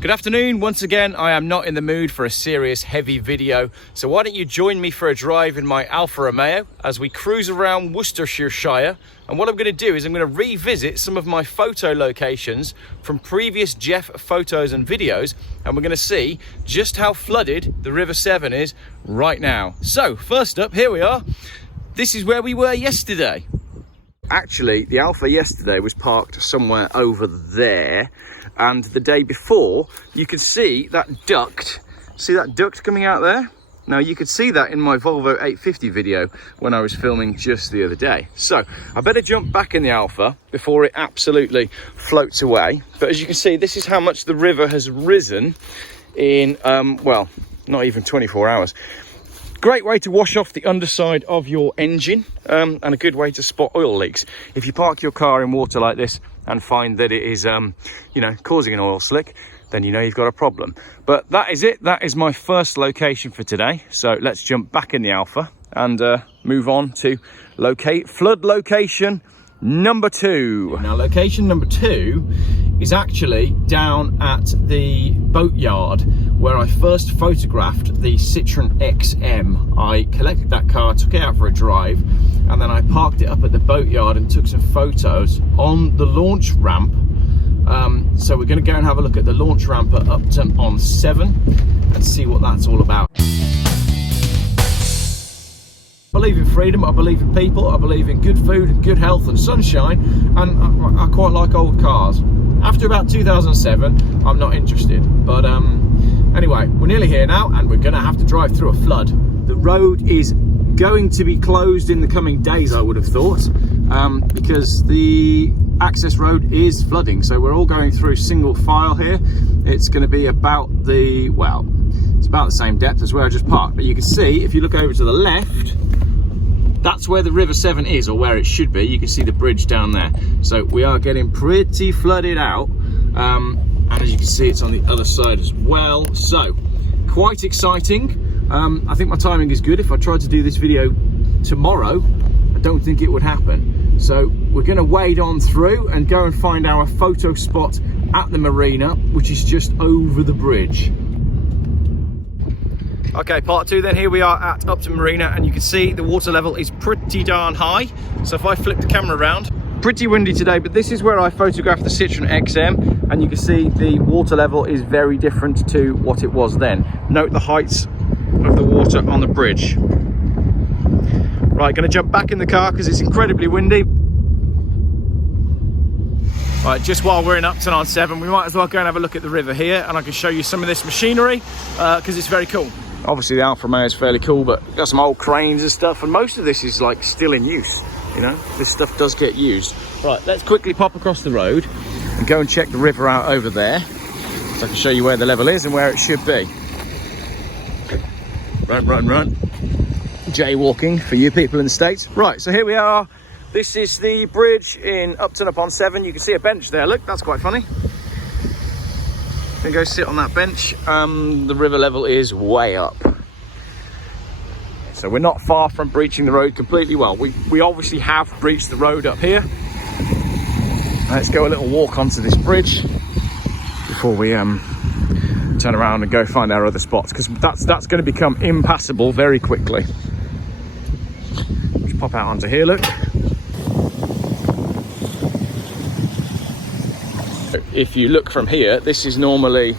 Good afternoon. Once again, I am not in the mood for a serious heavy video, so why don't you join me for a drive in my Alfa Romeo as we cruise around Worcestershire. And what I'm going to do is I'm going to revisit some of my photo locations from previous Geoff photos and videos, and we're going to see just how flooded the River Severn is right now. So first up, here we are. This is where we were yesterday. Actually, the Alfa yesterday was parked somewhere over there, and the day before you could see that duct. See that duct coming out there? Now you could see that in my Volvo 850 video when I was filming just the other day. So I better jump back in the Alfa before it absolutely floats away. But as you can see, this is how much the river has risen in well, not even 24 hours. Great way to wash off the underside of your engine, and a good way to spot oil leaks. If you park your car in water like this and find that it is, you know, causing an oil slick, then you know you've got a problem. But that is it. That is my first location for today. So let's jump back in the Alfa and move on to flood location number 2. Now, location number 2 is actually down at the Boatyard, where I first photographed the Citroen XM. I collected that car, took it out for a drive, and then I parked it up at the Boatyard and took some photos on the launch ramp. So we're going to go and have a look at the launch ramp at Upton on Severn and see what that's all about. I believe in freedom, I believe in people, I believe in good food and good health and sunshine, and I quite like old cars. After about 2007, I'm not interested. But anyway, we're nearly here now, and we're going to have to drive through a flood. The road is going to be closed in the coming days, I would have thought, because the access road is flooding. So we're all going through single file here. It's going to be about the, well, it's about the same depth as where I just parked. But you can see, if you look over to the left, that's where the River Severn is, or where it should be. You can see the bridge down there. So we are getting pretty flooded out. And as you can see, it's on the other side as well. So quite exciting. I think my timing is good. If I tried to do this video tomorrow, I don't think it would happen. So we're going to wade on through and go and find our photo spot at the marina, which is just over the bridge. Okay, part 2 then. Here we are at Upton Marina, and you can see the water level is pretty darn high. So if I flip the camera around, pretty windy today, but this is where I photographed the Citroen XM, and you can see the water level is very different to what it was then. Note the heights of the water on the bridge. Right, going to jump back in the car because it's incredibly windy. Right, just while we're in Upton on Severn, we might as well go and have a look at the river here, and I can show you some of this machinery because it's very cool. Obviously the Alfa Romeo is fairly cool, but we've got some old cranes and stuff, and most of this is like still in use. You know, this stuff does get used. Right, let's quickly pop across the road and go and check the river out over there, so I can show you where the level is and where it should be. Run. Jaywalking for you people in the States. Right, so here we are. This is the bridge in Upton upon Severn. You can see a bench there. Look, that's quite funny. Gonna go sit on that bench. The river level is way up. So we're not far from breaching the road completely. Well, we obviously have breached the road up here. Let's go a little walk onto this bridge before we turn around and go find our other spots, because that's going to become impassable very quickly. Just pop out onto here, look. If you look from here, this is normally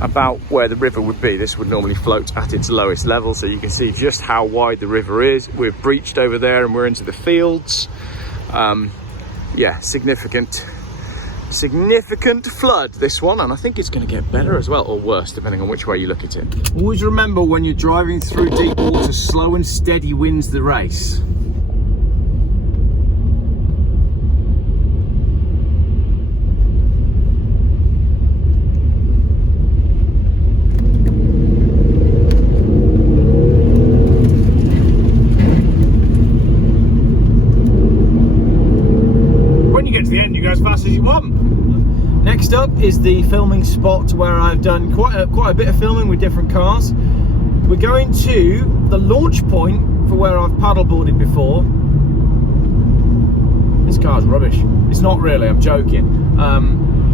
about where the river would be. This would normally float at its lowest level, so you can see just how wide the river is. We've breached over there and we're into the fields. Yeah, significant flood, this one, and I think it's going to get better as well, or worse, depending on which way you look at it. Always remember, when you're driving through deep water, slow and steady wins the race. Get to the end, you go as fast as you want. Next up is the filming spot where I've done quite a bit of filming with different cars. We're going to the launch point for where I've paddleboarded before. This car's rubbish. It's not really, I'm joking.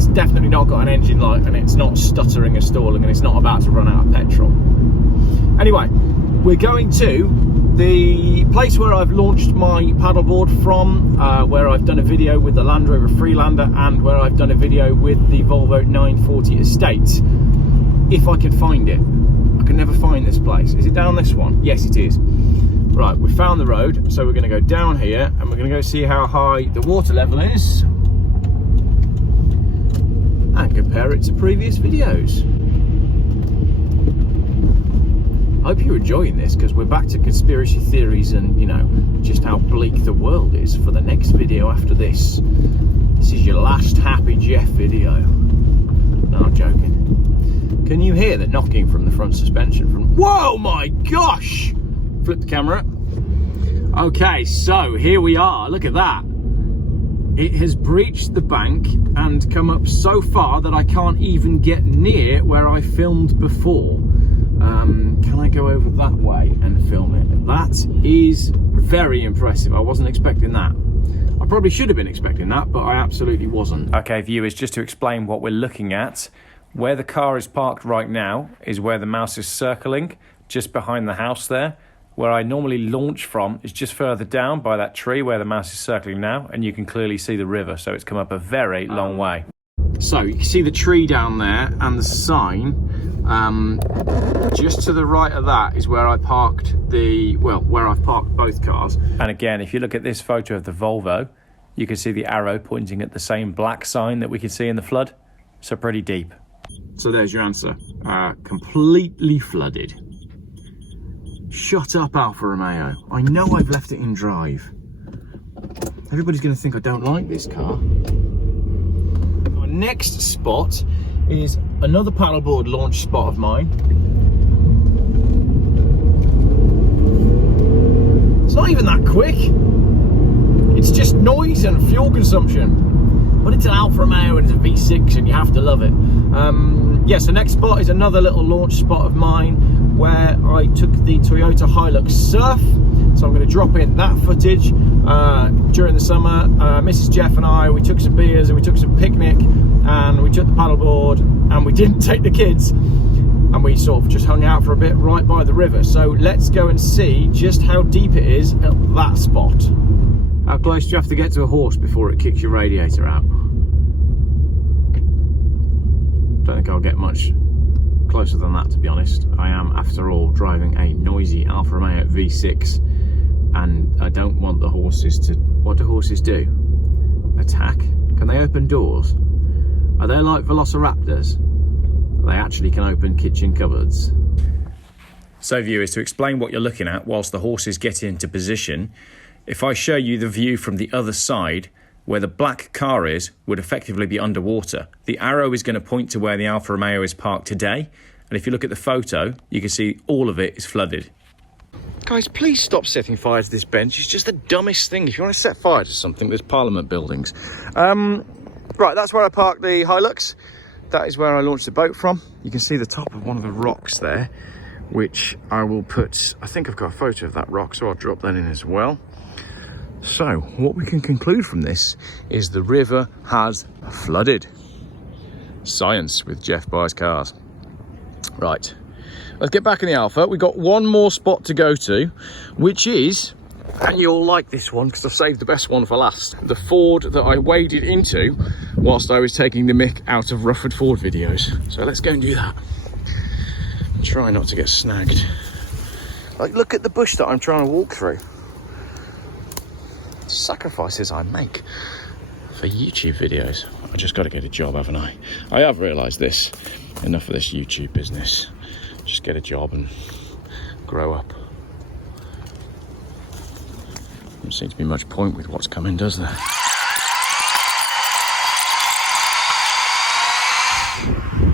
it's definitely not got an engine light, and it's not stuttering and stalling, and it's not about to run out of petrol. Anyway, we're going to the place where I've launched my paddleboard from, where I've done a video with the Land Rover Freelander and where I've done a video with the Volvo 940 Estate, if I can find it. I can never find this place. Is it down this one? Yes, it is. Right, we found the road, so we're going to go down here and we're going to go see how high the water level is and compare it to previous videos. I hope you're enjoying this, because we're back to conspiracy theories and, you know, just how bleak the world is for the next video after this. This is your last happy Geoff video. No, I'm joking. Can you hear the knocking from the front suspension? Whoa, my gosh! Flip the camera. Okay, so here we are. Look at that. It has breached the bank and come up so far that I can't even get near where I filmed before. Can I go over that way and film it? That is very impressive. I wasn't expecting that. I probably should have been expecting that, but I absolutely wasn't. Okay, viewers, just to explain what we're looking at, where the car is parked right now is where the mouse is circling, just behind the house there. Where I normally launch from is just further down by that tree where the mouse is circling now, and you can clearly see the river, so it's come up a very long way. So you can see the tree down there and the sign. Just to the right of that is where I parked where I've parked both cars. And again, if you look at this photo of the Volvo, you can see the arrow pointing at the same black sign that we could see in the flood. So pretty deep. So there's your answer. Completely flooded. Shut up, Alfa Romeo. I know I've left it in drive. Everybody's going to think I don't like this car. Our next spot is another paddleboard launch spot of mine. It's not even that quick. It's just noise and fuel consumption. But it's an Alfa Romeo and it's a V6 and you have to love it. Yes, the next spot is another little launch spot of mine where I took the Toyota Hilux Surf. So I'm going to drop in that footage. During the summer, Mrs. Geoff and I, we took some beers and we took some picnic and we took the paddleboard and we didn't take the kids and we sort of just hung out for a bit right by the river. So let's go and see just how deep it is at that spot. How close do you have to get to a horse before it kicks your radiator out? Don't think I'll get much closer than that, to be honest. I am, after all, driving a noisy Alfa Romeo V6 and I don't want the horses to... What do horses do? Attack? Can they open doors? Are they like velociraptors? They actually can open kitchen cupboards. So viewers, to explain what you're looking at whilst the horses get into position, if I show you the view from the other side, where the black car is would effectively be underwater. The arrow is going to point to where the Alfa Romeo is parked today, and if you look at the photo, you can see all of it is flooded. Guys, please stop setting fire to this bench. It's just the dumbest thing. If you want to set fire to something, there's Parliament buildings. Right, that's where I parked the Hilux. That is where I launched the boat from. You can see the top of one of the rocks there, which I will put... I think I've got a photo of that rock, so I'll drop that in as well. So, what we can conclude from this is the river has flooded. Science with Geoff buys cars. Right, let's get back in the Alfa. We've got one more spot to go to, which is, and you'll like this one because I've saved the best one for last, the Ford that I waded into whilst I was taking the mick out of Rufford Ford videos. So let's go and do that. Try not to get snagged. Like, look at the bush that I'm trying to walk through. Sacrifices I make for YouTube videos. I just got to get a job, haven't I? I have realised this. Enough of this YouTube business. Just get a job and grow up. Doesn't seem to be much point with what's coming, does there?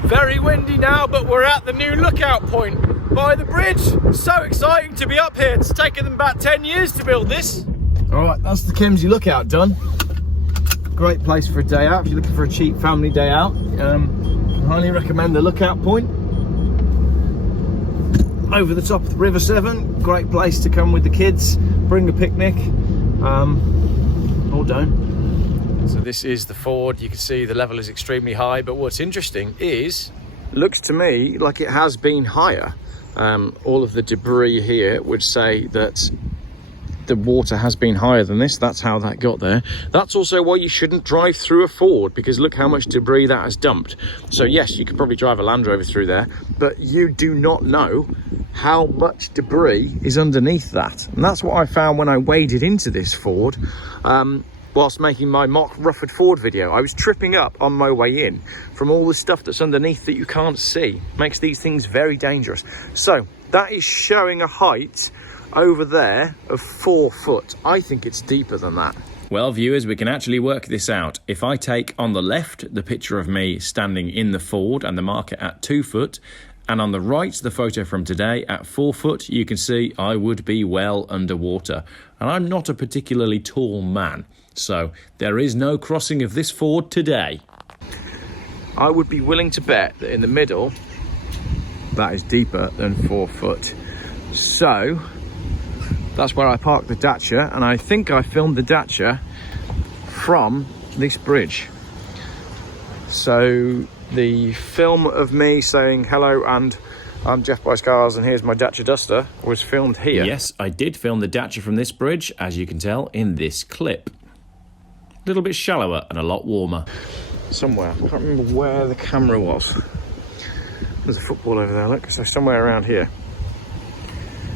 Very windy now, but we're at the new lookout point by the bridge. So exciting to be up here. It's taken them about 10 years to build this. All right, that's the Kimsey lookout done. Great place for a day out. If you're looking for a cheap family day out, highly recommend the lookout point. Over the top of the River Severn, great place to come with the kids, bring a picnic, or don't. So this is the ford. You can see the level is extremely high, but what's interesting is, looks to me like it has been higher. All of the debris here would say that the water has been higher than this. That's how that got there. That's also why you shouldn't drive through a ford, because look how much debris that has dumped. So yes, you could probably drive a Land Rover through there, but you do not know how much debris is underneath that. And that's what I found when I waded into this ford whilst making my mock Rufford Ford video. I was tripping up on my way in from all the stuff that's underneath that you can't see. Makes these things very dangerous. So that is showing a height over there of 4 foot. I think it's deeper than that. Well, viewers, we can actually work this out. If I take on the left the picture of me standing in the ford and the marker at 2 foot, and on the right the photo from today at 4 foot, you can see I would be well underwater. And I'm not a particularly tall man, so there is no crossing of this ford today. I would be willing to bet that in the middle that is deeper than 4 foot. So that's where I parked the Dacia, and I think I filmed the Dacia from this bridge. So the film of me saying hello and I'm Geoff Buys Cars and here's my Dacia Duster was filmed here. Yes, I did film the Dacia from this bridge, as you can tell in this clip. A little bit shallower and a lot warmer. Somewhere, I can't remember where the camera was. There's a football over there, look, so somewhere around here.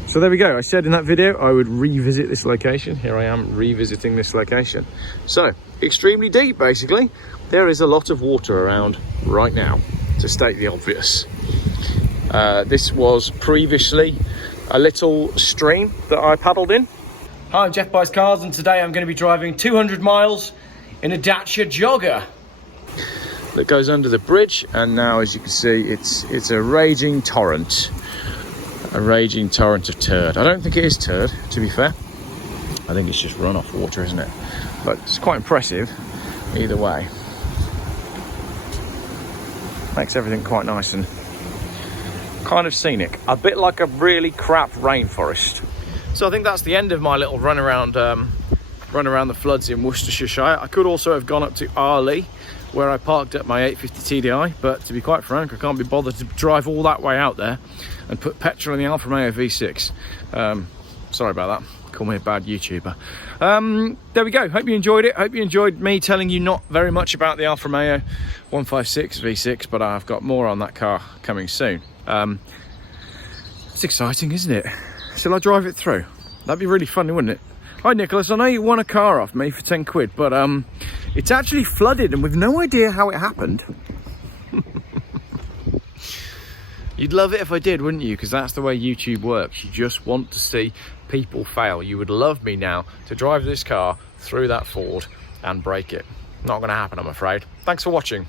So there we go. I said in that video I would revisit this location. Here I am revisiting this location. So extremely deep, basically. There is a lot of water around right now, to state the obvious. This was previously a little stream that I paddled in. Hi, I'm Geoff Buys Cars, and today I'm going to be driving 200 miles in a Dacia jogger that goes under the bridge. And now, as you can see, it's a raging torrent. A raging torrent of turd. I don't think it is turd, to be fair. I think it's just runoff water, isn't it? But it's quite impressive either way. Makes everything quite nice and kind of scenic. A bit like a really crap rainforest. So I think that's the end of my little run around the floods in Worcestershire. I could also have gone up to Arley, where I parked at my 850 TDI, but to be quite frank, I can't be bothered to drive all that way out there and put petrol in the Alfa Romeo V6. Sorry about that. Call me a bad YouTuber. There we go. Hope you enjoyed it. Hope you enjoyed me telling you not very much about the Alfa Romeo 156 V6, but I've got more on that car coming soon. It's exciting, isn't it? Shall I drive it through? That'd be really funny, wouldn't it? Hi, Nicholas. I know you won a car off me for 10 quid, but it's actually flooded and we've no idea how it happened. You'd love it if I did, wouldn't you? Because that's the way YouTube works. You just want to see people fail. You would love me now to drive this car through that ford and break it. Not going to happen, I'm afraid. Thanks for watching.